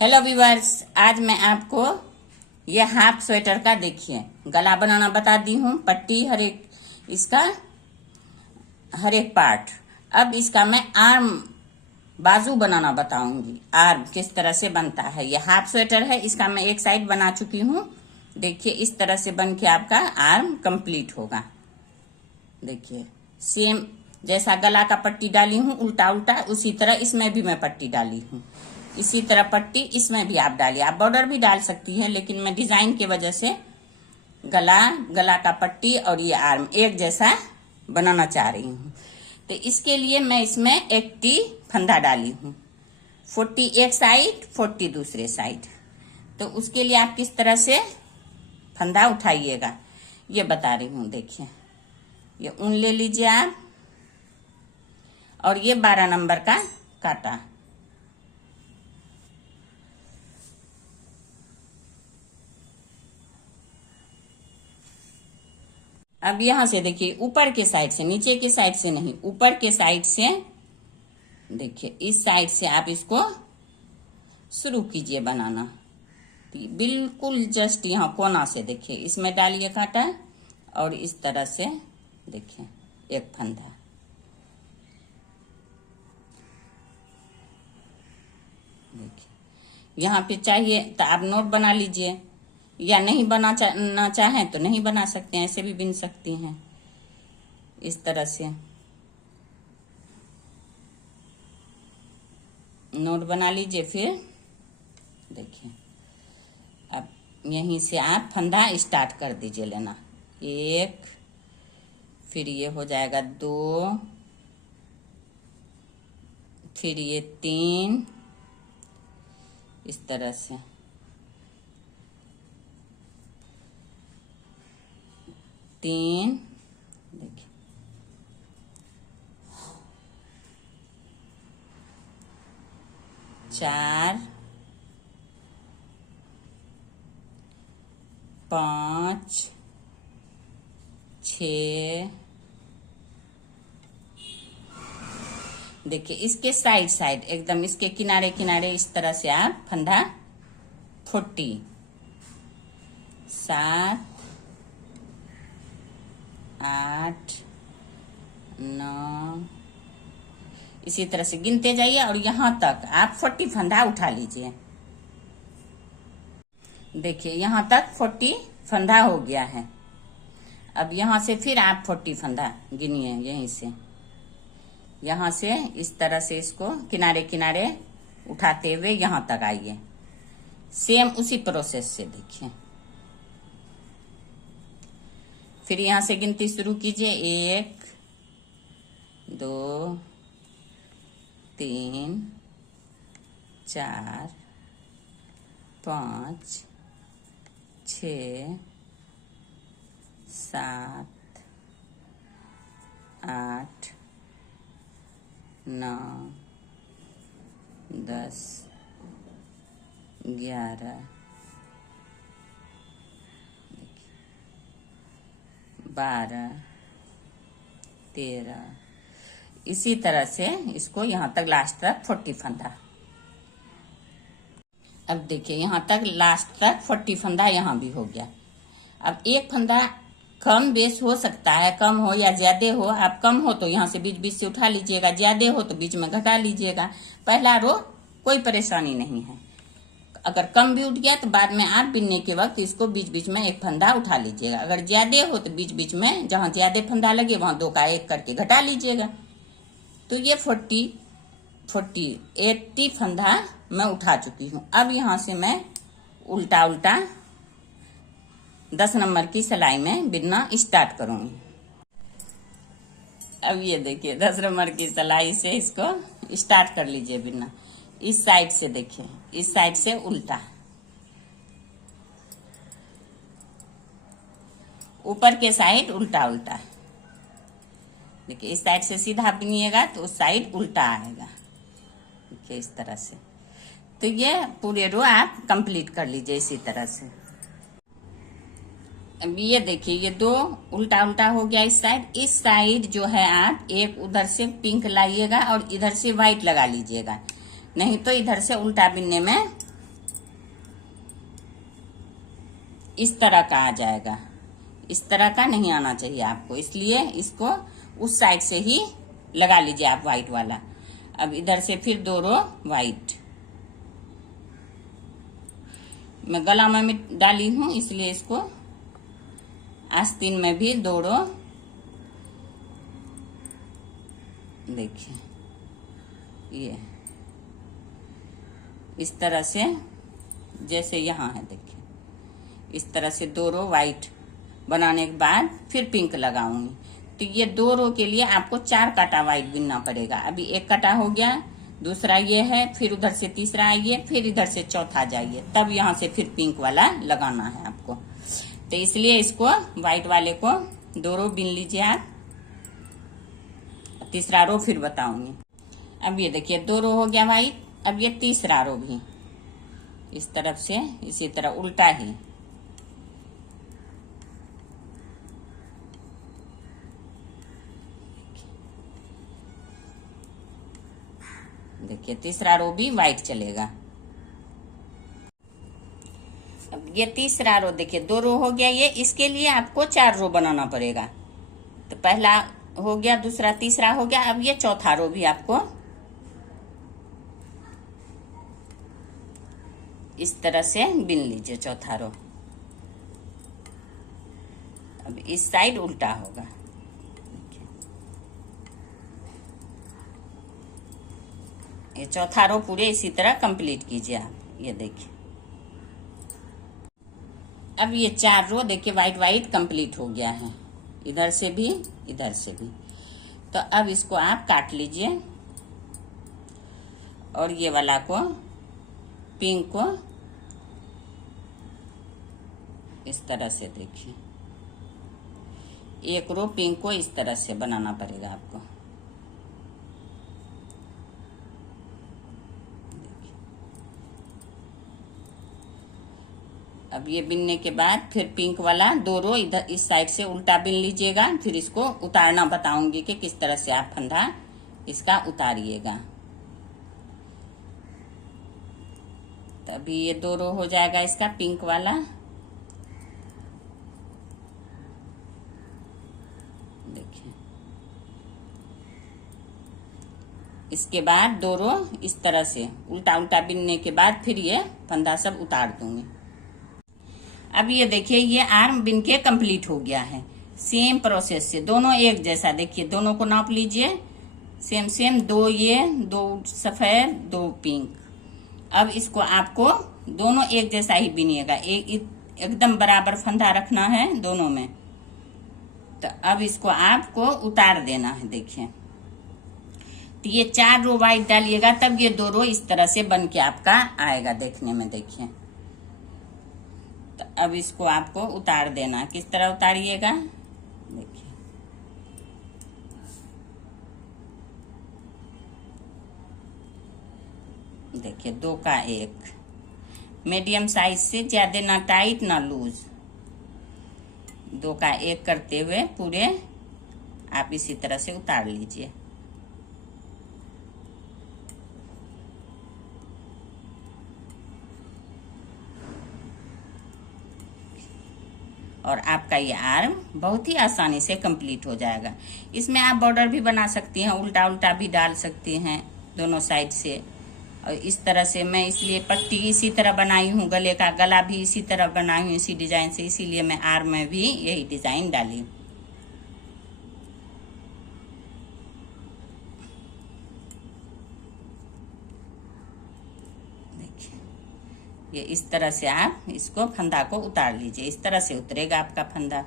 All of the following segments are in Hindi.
हेलो व्यूअर्स, आज मैं आपको ये हाफ स्वेटर का देखिए गला बनाना बता दी हूँ। पट्टी इसका हर एक पार्ट। अब इसका मैं आर्म बाजू बनाना बताऊंगी। आर्म किस तरह से बनता है। ये हाफ स्वेटर है, इसका मैं एक साइड बना चुकी हूँ। देखिए इस तरह से बन के आपका आर्म कंप्लीट होगा। देखिए सेम जैसा गला का पट्टी डाली हूँ उल्टा उल्टा, उसी तरह इसमें भी मैं पट्टी डाली हूँ। इसी तरह पट्टी इसमें भी आप डालिए। आप बॉर्डर भी डाल सकती हैं, लेकिन मैं डिजाइन की वजह से गला का पट्टी और ये आर्म एक जैसा बनाना चाह रही हूँ। तो इसके लिए मैं इसमें 80 फंदा डाली हूँ। 40 एक साइड, 40 दूसरे साइड। तो उसके लिए आप किस तरह से फंदा उठाइएगा ये बता रही हूँ। देखिए ये ऊन ले लीजिए आप, और ये 12 नंबर का काटा। अब यहां से देखिए ऊपर के साइड से, नीचे के साइड से नहीं, ऊपर के साइड से देखिए इस साइड से आप इसको शुरू कीजिए बनाना। तो बिल्कुल जस्ट यहाँ कोना से देखिए इसमें डालिए कांटा, और इस तरह से देखिए एक फंदा। देखिए यहाँ पे चाहिए तो आप नोट बना लीजिए, या नहीं बनाना चाहें तो नहीं बना सकते हैं, ऐसे भी बिन सकती हैं इस तरह से। नोट बना लीजिए। फिर देखिए अब यहीं से आप फंदा स्टार्ट कर दीजिए लेना। एक, फिर ये हो जाएगा 2, फिर ये 3, इस तरह से 3, देखिए 4, 5, 6। देखिए इसके साइड साइड एकदम इसके किनारे किनारे इस तरह से आप फंदा 40, 7, 8, 9, इसी तरह से गिनते जाइए और यहां तक आप 40 फंदा उठा लीजिए। देखिए यहां तक 40 फंदा हो गया है। अब यहां से फिर आप 40 फंदा गिनिए। यहीं से यहां से इस तरह से इसको किनारे किनारे उठाते हुए यहां तक आइए। सेम उसी प्रोसेस से देखिए। फिर यहां से गिनती शुरू कीजिए। 1, 2, 3, 4, 5, 6, 7, 8, 9, 10, 11, 12, 13। इसी तरह से इसको यहां तक लास्ट तक 40 फंदा। अब देखिए यहां तक लास्ट तक 40 फंदा यहां भी हो गया। अब एक फंदा कम बेस हो सकता है, कम हो या ज्यादा हो। आप कम हो तो यहां से बीच बीच से उठा लीजिएगा, ज्यादा हो तो बीच में घटा लीजिएगा। पहला रो कोई परेशानी नहीं है। अगर कम भी उठ गया तो बाद में आप बिनने के वक्त इसको बीच बीच में एक फंदा उठा लीजिएगा। अगर ज्यादा हो तो बीच बीच में जहां ज्यादा फंदा लगे वहां 2 का 1 करके घटा लीजिएगा। तो ये 80 फंदा मैं उठा चुकी हूँ। अब यहां से मैं उल्टा उल्टा 10 नंबर की सिलाई में बिनना स्टार्ट करूंगी। अब ये देखिए 10 नंबर की सिलाई से इसको स्टार्ट कर लीजिए बिनना। इस साइड से देखिए, इस साइड से उल्टा, ऊपर के साइड उल्टा उल्टा। देखिए इस साइड से सीधा बिनिएगा तो उस साइड उल्टा आएगा। देखिए इस तरह से। तो ये पूरे रो आप कंप्लीट कर लीजिए इसी तरह से। अब ये देखिए ये 2 उल्टा उल्टा हो गया। इस साइड जो है आप एक उधर से पिंक लाइएगा और इधर से व्हाइट लगा लीजिएगा, नहीं तो इधर से उल्टा बिनने में इस तरह का आ जाएगा। इस तरह का नहीं आना चाहिए आपको, इसलिए इसको उस साइड से ही लगा लीजिए आप व्हाइट वाला। अब इधर से फिर 2 रो व्हाइट। मैं गला में डाली हूं, इसलिए इसको आस्तीन में भी 2 रो। देखिए ये इस तरह से, जैसे यहाँ है देखिए, इस तरह से 2 रो व्हाइट बनाने के बाद फिर पिंक लगाऊंगी। तो ये 2 रो के लिए आपको 4 काटा व्हाइट बिनना पड़ेगा। अभी 1 काटा हो गया, दूसरा ये है, फिर उधर से तीसरा आइए, फिर इधर से चौथा जाइए, तब यहाँ से फिर पिंक वाला लगाना है आपको। तो इसलिए इसको व्हाइट वाले को 2 रो बिन लीजिए आप, तीसरा रो फिर बताऊंगी। अब ये देखिए 2 रो हो गया व्हाइट। अब ये तीसरा रो भी इस तरफ से इसी तरह उल्टा ही, देखिए तीसरा रो भी व्हाइट चलेगा। अब ये तीसरा रो देखिए 2 रो हो गया ये, इसके लिए आपको 4 रो बनाना पड़ेगा। तो पहला हो गया, दूसरा, तीसरा हो गया। अब ये चौथा रो भी आपको इस तरह से बिन लीजिए, चौथा रो। अब इस साइड उल्टा होगा। ये चौथा रो पूरे इसी तरह कंप्लीट कीजिए आप। ये देखिए अब ये 4 रो देखिए व्हाइट व्हाइट कंप्लीट हो गया है, इधर से भी इधर से भी। तो अब इसको आप काट लीजिए और ये वाला को, पिंक को इस तरह से देखिए, 1 रो पिंक को इस तरह से बनाना पड़ेगा आपको। अब ये बिनने के बाद फिर पिंक वाला 2 रो इधर इस साइड से उल्टा बिन लीजिएगा। फिर इसको उतारना बताऊंगी कि किस तरह से आप फंदा इसका उतारिएगा। तभी ये 2 रो हो जाएगा इसका पिंक वाला। देखिए इसके बाद 2 रो इस तरह से उल्टा उल्टा बिनने के बाद फिर ये फंदा सब उतार दूंगी। अब ये देखिए ये आर्म बिन के कंप्लीट हो गया है। सेम प्रोसेस से दोनों एक जैसा, देखिए दोनों को नाप लीजिए, सेम सेम, 2 ये, 2 सफेद, 2 पिंक। अब इसको आपको दोनों एक जैसा ही बिनिएगा, एकदम बराबर फंदा रखना है दोनों में। तो अब इसको आपको उतार देना है। देखिए तो ये 4 रो व्हाइट डालिएगा, तब ये 2 रो इस तरह से बन के आपका आएगा देखने में। देखिए तो अब इसको आपको उतार देना। किस तरह उतारिएगा देखिए, देखिए 2 का 1, मीडियम साइज से, ज्यादा ना टाइट ना लूज, 2 का 1 करते हुए पूरे आप इसी तरह से उतार लीजिए। और आपका ये आर्म बहुत ही आसानी से कंप्लीट हो जाएगा। इसमें आप बॉर्डर भी बना सकती हैं, उल्टा उल्टा भी डाल सकती हैं दोनों साइड से। और इस तरह से मैं इसलिए पट्टी इसी तरह बनाई हूँ, गले का गला भी इसी तरह बनाई हूँ इसी डिजाइन से, इसीलिए मैं आर्म में भी यही डिजाइन डाली। ये इस तरह से आप इसको फंदा को उतार लीजिए। इस तरह से उतरेगा आपका फंदा।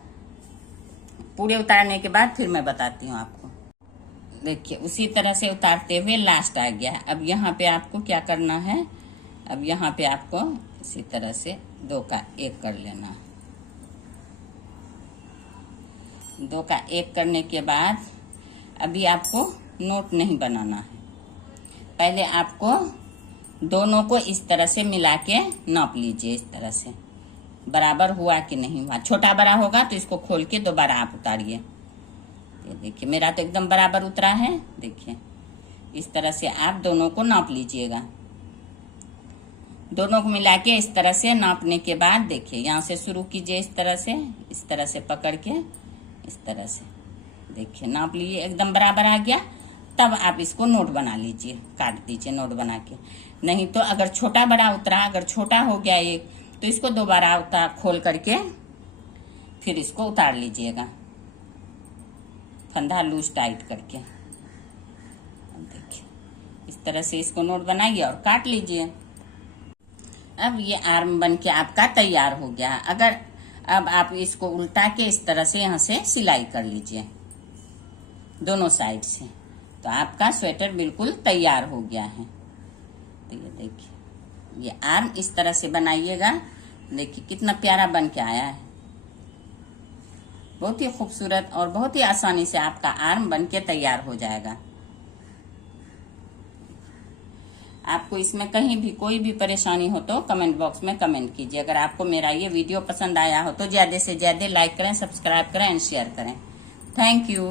पूरे उतारने के बाद फिर मैं बताती हूँ आपको। देखिए उसी तरह से उतारते हुए लास्ट आ गया है। अब यहाँ पे आपको क्या करना है, अब यहाँ पे आपको इसी तरह से 2 का 1 कर लेना। 2 का 1 करने के बाद अभी आपको नोट नहीं बनाना है, पहले आपको दोनों को इस तरह से मिला के नाप लीजिए। इस तरह से बराबर हुआ कि नहीं हुआ, छोटा बड़ा होगा तो इसको खोल के दोबारा आप उतारिए। ये देखिए मेरा तो एकदम बराबर उतरा है। देखिए इस तरह से आप दोनों को नाप लीजिएगा। दोनों को मिला के इस तरह से नापने के बाद देखिए, यहाँ से शुरू कीजिए इस तरह से पकड़ के इस तरह से देखिए नाप लीजिए, एकदम बराबर आ गया। तब आप इसको नोट बना लीजिए, काट दीजिए नोट बना के। नहीं तो अगर छोटा बड़ा उतरा, अगर छोटा हो गया एक, तो इसको दोबारा उतार खोल करके फिर इसको उतार लीजिएगा, फंदा लूज टाइट करके। देखिए इस तरह से इसको नोट बनाइए और काट लीजिए। अब ये आर्म बन के आपका तैयार हो गया। अगर अब आप इसको उल्टा के इस तरह से यहाँ से सिलाई कर लीजिए दोनों साइड से, तो आपका स्वेटर बिल्कुल तैयार हो गया है। तो ये देखिए, ये आर्म इस तरह से बनाइएगा। देखिए कितना प्यारा बन के आया है, बहुत ही खूबसूरत और बहुत ही आसानी से आपका आर्म बन के तैयार हो जाएगा। आपको इसमें कहीं भी कोई भी परेशानी हो तो कमेंट बॉक्स में कमेंट कीजिए। अगर आपको मेरा ये वीडियो पसंद आया हो तो ज्यादा से ज्यादा लाइक करें, सब्सक्राइब करें एंड शेयर करें। Thank you.